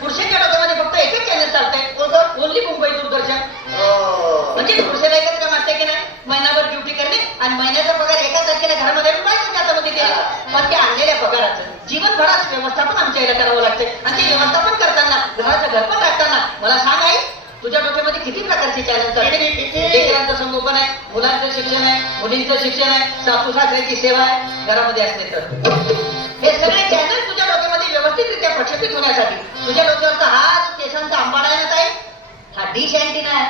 पुरुषांच्या डोक्यामध्ये फक्त एकच चॅनल चालतंय, ओनली मुंबई दूर पण त्या आणलेल्या पगाराचं जीवनभराचं व्यवस्थापन आमच्या याला करावं लागते आणि ते व्यवस्थापन करताना घराचं घरपण टाकताना मला सांग आई, तुझ्या डोक्यामध्ये किती प्रकारचे चॅलेंज असते? लेकरांचं संगोपन आहे, मुलांचं शिक्षण आहे, मुलींचं शिक्षण आहे, सासू सासऱ्याची सेवा आहे घरामध्ये असते. तर हे सगळे चॅलेंज तुझ्या डोक्यामध्ये व्यवस्थितरित्या प्रक्षेपित होण्यासाठी तुझ्या डोक्यावरचा हा केसांचा आंबाडा आहे ना ताई, हा डिश अँटिना आहे.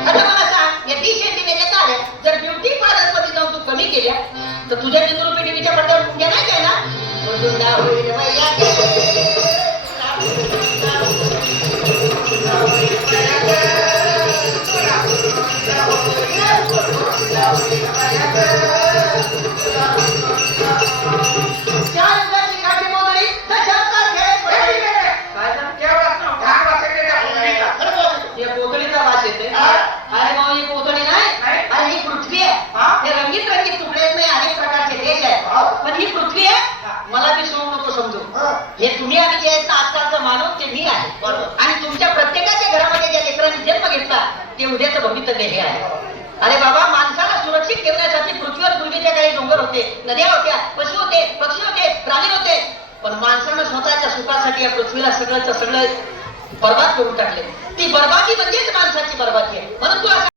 आता मला सांग, या डिश अँटिनाच्या ताऱ्या जर ब्युटी पार्लर मध्ये जाऊन तू कमी केल्या तर तुझ्या 3 रुपये टीव्हीच्या पडद्यावर मुंग्या नाही काय ना? मुलुंडा होईल बाया. हे तुम्ही आम्ही जे आहेत ना आजकालचं मानव ते मी आहे, आणि तुमच्या प्रत्येकाच्या घरामध्ये ज्या लेकरांनी जन्म घेतला ते उद्याचं भवितव्य हे आहे. अरे बाबा, माणसाला सुरक्षित ठेवण्यासाठी पृथ्वीवर पूर्वीच्या काही डोंगर होते, नद्या होत्या, पशु होते, पक्षी होते, प्राणी होते, पण माणसानं स्वतःच्या सुखासाठी या पृथ्वीला सगळं बर्बाद करून टाकले. ती बर्बादी म्हणजेच माणसाची बर्बादी आहे. म्हणून तुला